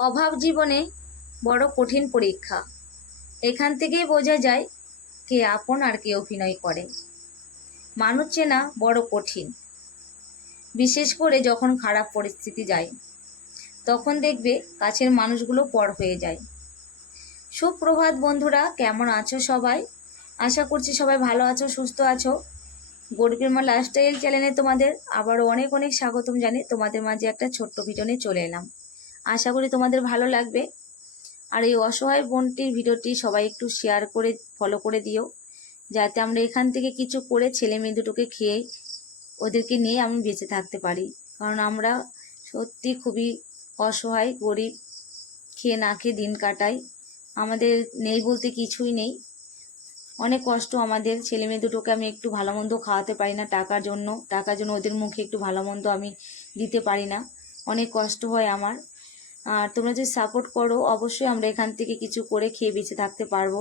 অভাব জীবনে বড় কঠিন পরীক্ষা। এখান থেকেই বোঝা যায় কে আপন আর কে অভিনয় করে। মানুষ চেনা বড় কঠিন, বিশেষ করে যখন খারাপ পরিস্থিতি যায়, তখন দেখবে কাছের মানুষগুলো পর হয়ে যায়। সুপ্রভাত বন্ধুরা, কেমন আছো সবাই? আশা করছি সবাই ভালো আছো, সুস্থ আছো। গরিবের মা লাইফস্টাইল চ্যানেলে তোমাদের আবারও অনেক অনেক স্বাগতম জানিয়ে তোমাদের মাঝে একটা ছোট্ট ভিডিও নিয়ে চলে এলাম। আশা করি তোমাদের ভালো লাগবে। আর এই অসহায় বোনটির ভিডিওটি সবাই একটু শেয়ার করে ফলো করে দিও, যাতে আমরা এখান থেকে কিছু করে ছেলে মেয়ে দুটোকে খেয়ে ওদেরকে নিয়ে আমি বেঁচে থাকতে পারি। কারণ আমরা সত্যি খুবই অসহায়, গরিব, খেয়ে না খেয়ে দিন কাটাই। আমাদের নেই বলতে কিছুই নেই, অনেক কষ্ট আমাদের। ছেলে মেয়ে দুটোকে আমি একটু ভালো মন্দ খাওয়াতে পারি না, টাকার জন্য ওদের মুখে একটু ভালো মন্দ আমি দিতে পারি না। অনেক কষ্ট হয় আমার। আর তোমরা যদি সাপোর্ট করো, অবশ্যই আমরা এখান থেকে কিছু করে খেয়ে বেঁচে থাকতে পারবো।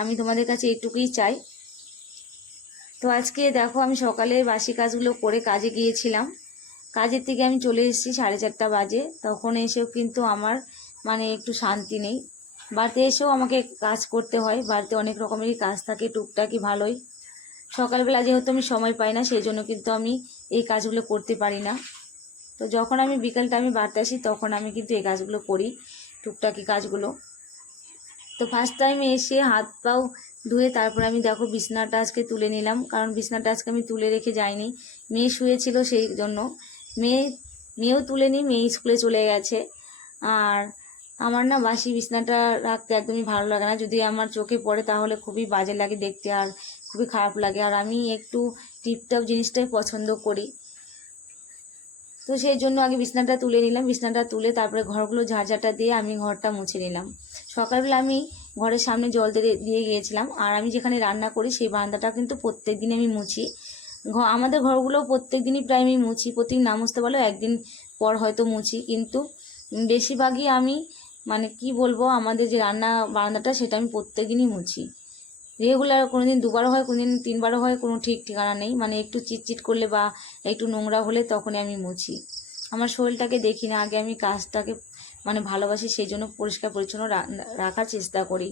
আমি তোমাদের কাছে এইটুকুই চাই। তো আজকে দেখো, আমি সকালে বাসি কাজগুলো করে কাজে গিয়েছিলাম। কাজের থেকে আমি চলে এসেছি 4:30 বাজে। তখন এসেও কিন্তু আমার একটু শান্তি নেই। বাড়িতে এসেও আমাকে কাজ করতে হয়, বাড়িতে অনেক রকমেরই কাজ থাকে, টুকটাকি ভালোই। সকালবেলা যেহেতু আমি সময় পাই না, সেই জন্য কিন্তু আমি এই কাজগুলো করতে পারি না। তো যখন আমি বিকালটা আমি বাড়িতে আসি, তখন আমি কিন্তু এই কাজগুলো করি, টুকটাকি কাজগুলো। তো ফার্স্ট টাইমে এসে হাত পাও ধুয়ে তারপরে আমি দেখো বিছনাটা আজকে তুলে নিলাম, কারণ বিছনাটা আজকে আমি তুলে রেখে যাইনি। মেয়ে শুয়েছিল, সেই জন্য মেয়েও তুলে নিই, মেয়ে স্কুলে চলে গেছে। আর আমার না বাসি বিছনাটা রাখতে একদমই ভালো লাগে না। যদি আমার চোখে পড়ে তাহলে খুবই বাজে লাগে দেখতে, আর খুবই খারাপ লাগে। আর আমি একটু টিপটপ জিনিসটাই পছন্দ করি। তো সেই জন্য আগে বিছনাটা তুলে নিলাম, বিছনাটা তুলে তারপরে ঘরগুলো ঝাড়ঝাঁটা দিয়ে আমি ঘরটা মুছে নিলাম। সকালবেলা আমি ঘরের সামনে জল দিয়ে গিয়েছিলাম। আর আমি যেখানে রান্না করি সেই বারান্দাটা কিন্তু প্রত্যেক দিন আমি মুছি। আমাদের ঘরগুলো প্রত্যেক দিনই প্রায় আমি মুছি, প্রত্যেক না মুছতে পারলেও একদিন পর হয়তো মুছি। কিন্তু বেশিরভাগই আমি কি বলবো, আমাদের যে রান্না বারান্দাটা সেটা আমি প্রত্যেক দিনই মুছি। রেগুলার কোনোদিন দুবার হয়, কোনোদিন তিনবারও হয়, কোনো ঠিক ঠিকানা নেই। একটু চিটচিট করলে বা একটু নোংরা হলে তখনই আমি মুছি। আমার শরীরটাকে দেখি না, আগে আমি কাজটাকে ভালোবাসি, সেই জন্য পরিষ্কার পরিচ্ছন্ন রাখার চেষ্টা করি।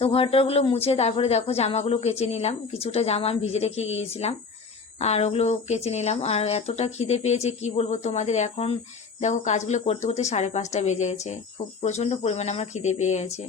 তো ঘরটাগুলো মুছে তারপরে দেখো জামাগুলো কেচে নিলাম। কিছুটা জামা আমি ভিজে রেখে গিয়েছিলাম, আর ওগুলো কেচে নিলাম। আর এতটা খিদে পেয়েছে কি বলবো তোমাদের। এখন দেখো কাজগুলো করতে করতে 5:30 বেজে গেছে, খুব প্রচণ্ড পরিমাণে আমার খিদে পেয়ে গেছে।